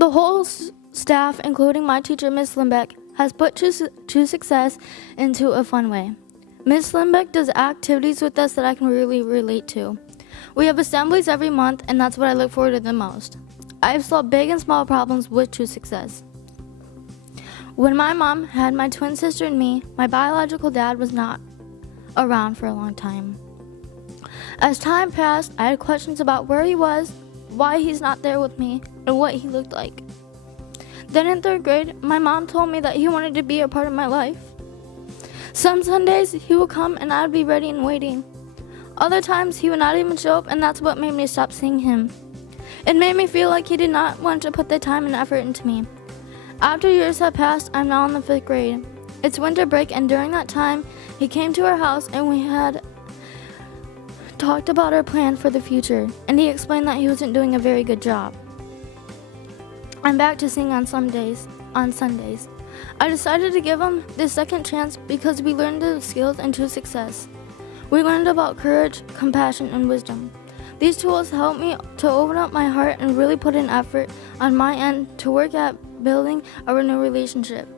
The whole staff, including my teacher, Miss Limbeck, has put TrueSuccess into a fun way. Miss Limbeck does activities with us that I can really relate to. We have assemblies every month, and that's what I look forward to the most. I've solved big and small problems with TrueSuccess. When my mom had my twin sister and me, my biological dad was not around for a long time. As time passed, I had questions about where he was, why he's not there with me, and what he looked like. Then in 3rd grade, my mom told me that he wanted to be a part of my life. Some Sundays, he would come and I would be ready and waiting. Other times, he would not even show up, and that's what made me stop seeing him. It made me feel like he did not want to put the time and effort into me. After years have passed, I'm now in the 5th grade. It's winter break, and during that time, he came to our house and we had talked about our plan for the future, and he explained that he wasn't doing a very good job. I'm back to sing on Sundays. I decided to give him this second chance because we learned the skills and TrueSuccess. We learned about courage, compassion, and wisdom. These tools helped me to open up my heart and really put an effort on my end to work at building a new relationship.